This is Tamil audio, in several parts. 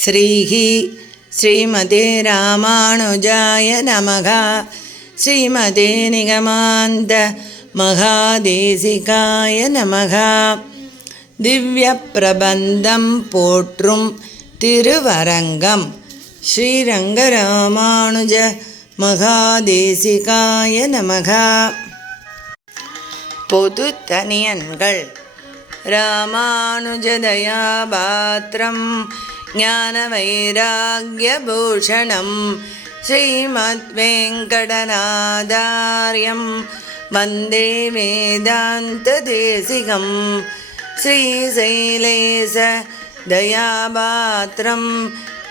ശ്രീ ശ്രീമതേ രാമാനുജായ നമഃ. ശ്രീമതേ നിഗമാന്ത മഹാദേശികായ നമഃ. ദിവ്യപ്രബന്ധം പോற்றும் തിരുവരങ്കം ശ്രീരംഗരാമാനുജ மகாதேசிகாய நமக பொது தனியன்கள் ராமானுஜதயாபாத்திரம் ज्ञानवैराग्यभूषणं श्रीमद्वेङ्कटनादार्यं वन्दे वेदान्तदेशिकं श्रीशैलेश दयापात्रं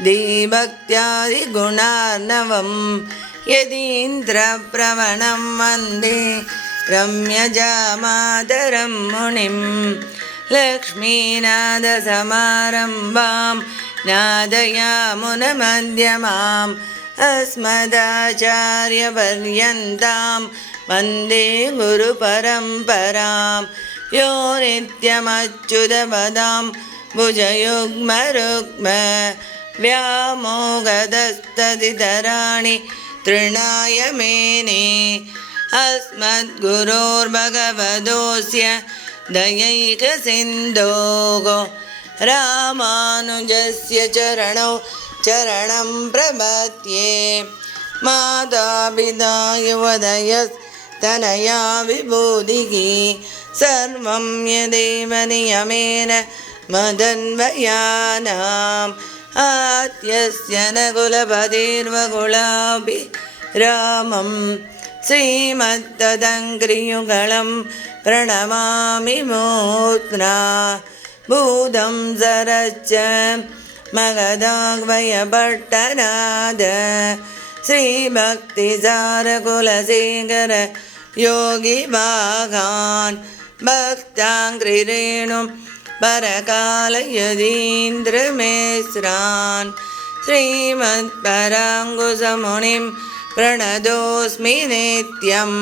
दीभक्त्यादिगुणार्णवं यदीन्द्रप्रवणं वन्दे रम्यजामातरं मुनिं लक्ष्मीनादसमारम्भाम् नादयामुनमध्यमाम् अस्मदाचार्यपर्यन्तां वन्दे गुरुपरम्परां यो नित्यमच्युतपदां भुजयुग्मरुग्म व्यामोगदस्तदितराणि तृणाय मेने अस्मद्गुरोर्भगवतोऽस्य दयैकसिन्धोः रामानुजस्य चरणौ चरणं प्रपद्ये। मातापिता युवदयस्तनया विबोधिः। सर्वं यदेव नियमेन मदन्वयानाम्। आद्यस्य न कुलपतिर्वकुलापि रामं। श्रीमत्तदङ्घ्रियुगलं प्रणमामि मूर्ध्ना भूतं सरच्च मगदाग्वयभट्टनाद श्रीभक्तिसारकुलशेखर योगिभागान् भक्ताङ्घ्रिरेणुं परकालयदीन्द्रमेस्रान् श्रीमत्पराङ्कुशमुनिं प्रणतोऽस्मि नित्यम्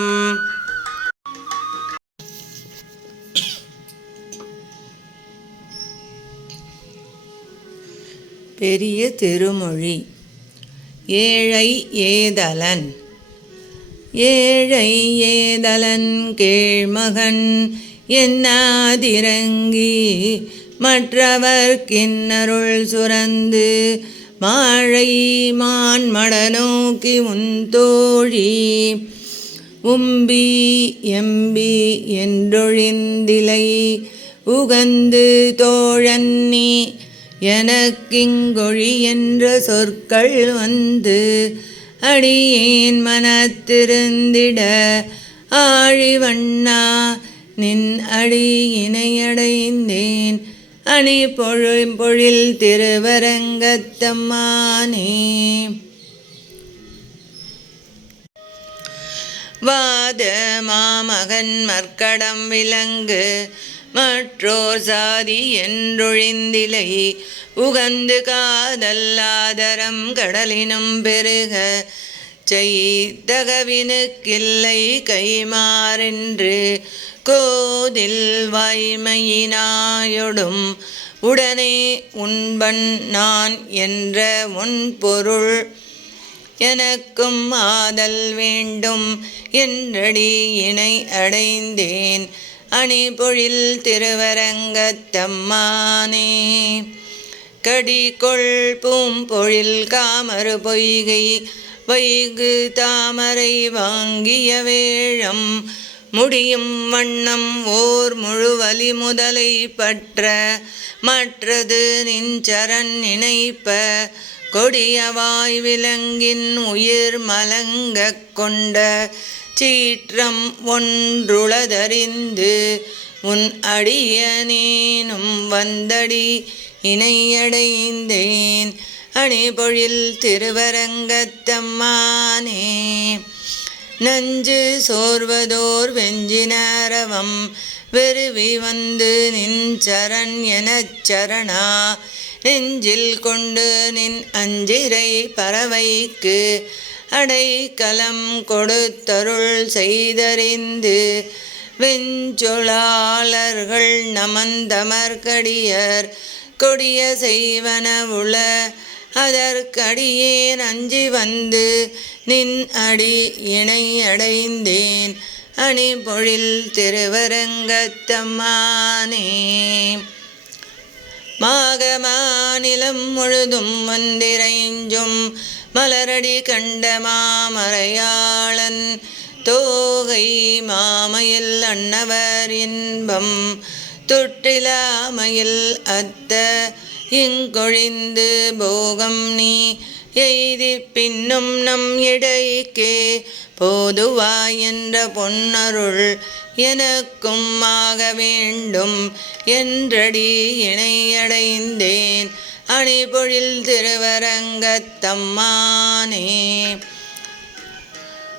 பெரிய திருமொழி. ஏழை ஏதலன். ஏழை ஏதலன் கேழ்மகன் என்னாதிரங்கி மற்றவர் கிண்ணருள் சுரந்து மாழை மான் மடநோக்கி உந்தோழி உம்பி எம்பி என்றொழிந்திலை உகந்து தோழன்னி எனக்கிங்கொழி என்ற சொற்கள் வந்து அடியேன் மனத்திருந்திட ஆழிவண்ணா நின் அடி இணையடைந்தேன் அணி பொழில் பொழில் திருவரங்கத்தம்மானே. வாத மாமகன் மற்கடம் விலங்கு மற்றோர் சாதி என்றொழிந்திலை. உகந்து காதல்லாதரம் கடலினும் பெருக செய்தகவினுக்கில்லை கைமாறென்று. கோதில் வாய்மையினாயொடும் உடனே உண்பன் நான் என்ற உன் பொருள் எனக்கும் ஆதல் வேண்டும். என்றடி இணை அடைந்தேன். அணிபொழில் திருவரங்கத்தம்மானே. கடிகொள் பூம்பொழில் காமறு பொய்கை. வைகு தாமரை வாங்கிய வேழம். முடியும் வண்ணம் ஓர் முழுவலி முதலை பற்ற மற்றது நின்சரண் நினைப்ப. கொடியவாய் விலங்கின் உயிர் மலங்கக் கொண்ட சீற்றம் ஒன்றுளதறிந்து உன் அடியனேனும் வந்தடி இணையடைந்தேன். அணிபொழில் திருவரங்கத்தம்மானே நஞ்சு சோர்வதோர் வெஞ்சினரவம் வெறுவி வந்து நின் சரண் எனச் சரணா நெஞ்சில் கொண்டு நின் அஞ்சிரை பறவைக்கு அடைக்கலம் கொடுத்தருள் செய்தறிந்து வெஞ்சொலாளர்கள் நமந்தமர்கடியர் கொடிய செய்வன உள அதற்கடியேன் அஞ்சி வந்து நின் அடி இணை அடைந்தேன். அணி பொழில் திருவரங்கத்தம்மானே. மாக மாநிலம் முழுதும் வந்திரைஞ்சும் மலரடி கண்ட மாமறையாளன். தோகை மாமையில் அன்னவர் இன்பம். தொட்டிலாமையில் அத்த இங்கொழிந்து போகம் நீ. எய்தி பின்னும் நம் இடைக்கே போதுவாய் என்ற பொன்னருள் எனக்கும் ஆக வேண்டும் என்றடி இணையடைந்தேன். அணிபொழில் திருவரங்கத்தம்மானே.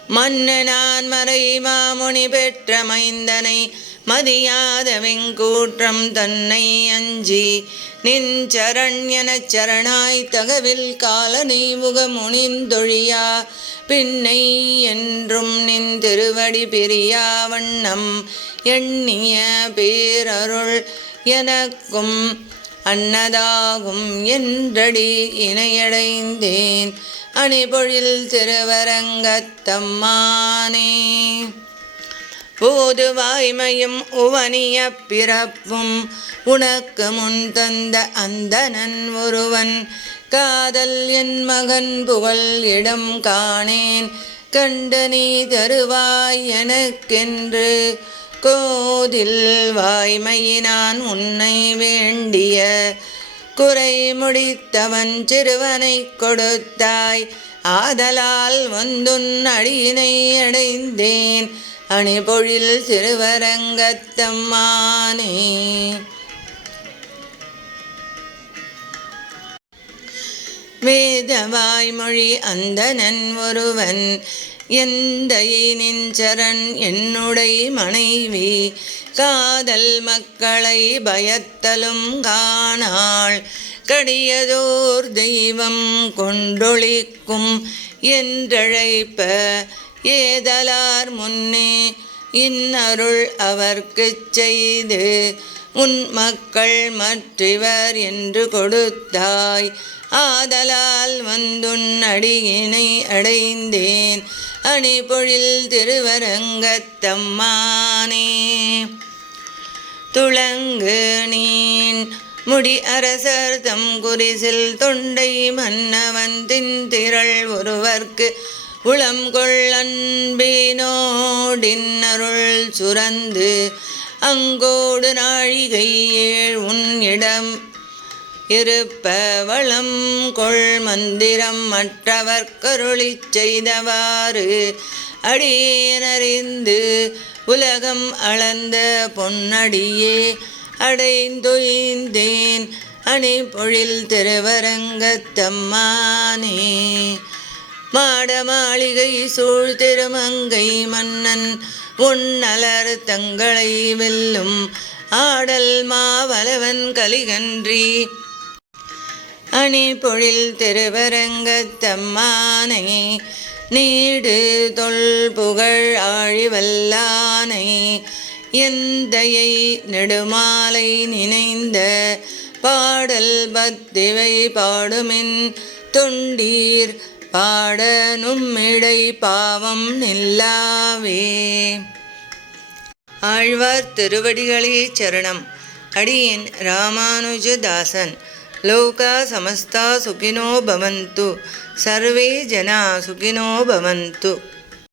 மன்னனான் மறை மாமுனி பெற்ற மைந்தனை மதியாத வெங்கூற்றம் தன்னை அஞ்சி நின் சரண்யனச் சரணாய் தகவில் காலனை முகமுனிந்தொழியா. பின்னை என்றும் நின் திருவடி பிரியா வண்ணம் எண்ணிய பேரருள் எனக்கும் அன்னதாகும் என்றடி இணையடைந்தேன். அணிபொழில் திருவரங்கத்தம்மானே. போது வாய்மையும் உவனிய பிறப்பும் உனக்கு முன் தந்த அந்தனன் ஒருவன். காதல் என் மகன் புகழ் இடம் காணேன். கண்டு நீ தருவாய் எனக்கென்று கோதில் வாய்மையினான் உன்னை வேண்டிய. குறை முடித்தவன் சிறுவனை கொடுத்தாய். ஆதலால் வந்துன் அடியினை அடைந்தேன். அணிபொழில் திருவரங்கத்தம்மானே. வேதவாய்மொழி அந்தனன் ஒருவன் எந்த நின்றரன் என்னுடைய மனைவி காதல் மக்களை பயத்தலும் காணாள் கடியதோர் தெய்வம் கொண்டொழிக்கும் என்றழைப்ப ஏதலார் முன்னே இன்னருள் அவர்க்குச் செய்து உன் மக்கள் மற்றவர் என்று கொடுத்தாய். ஆதலால் வந்துன் அடியினை அடைந்தேன். அணிபொழில் திருவரங்கத்தம்மானே. துளங்கு நீன் முடி அரசர் தம் குரிசில் தொண்டை மன்னவன் தின்திரள் ஒருவர்க்கு உளம் கொள்ளன்பினோடின்னருள் சுரந்து அங்கோடு நாழிகை ஏழ் உன் இடம் இருப்ப வளம் கொள் மந்திரம் மற்றவர் கருளிச் செய்தவாறு அடியேனறிந்து உலகம் அளந்த பொன்னடியே அடைந்தொய்ந்தேன். அணி பொழில் திருவரங்கத்தம்மானே. மாட மாளிகை சூழ் திருமங்கை மன்னன் உன்னலர் தங்களை வெல்லும் ஆடல் மாவலவன் கலிகன்றி. அணி பொழில் திருவரங்கத்தம்மானை நீடு தொல் புகழ் ஆழிவல்லானை எந்தையை நெடுமாலை நினைந்த பாடல் பத்திவை பாடுமின் தொண்டீர் பாடனும் இடை பாவம் நில்லாவே. ஆழ்வார் திருவடிகளே சரணம். அடியேன் ராமானுஜதாசன். லோகா சமஸ்தா சுகினோ பவந்து. சர்வே ஜனா சுகினோ பவந்து.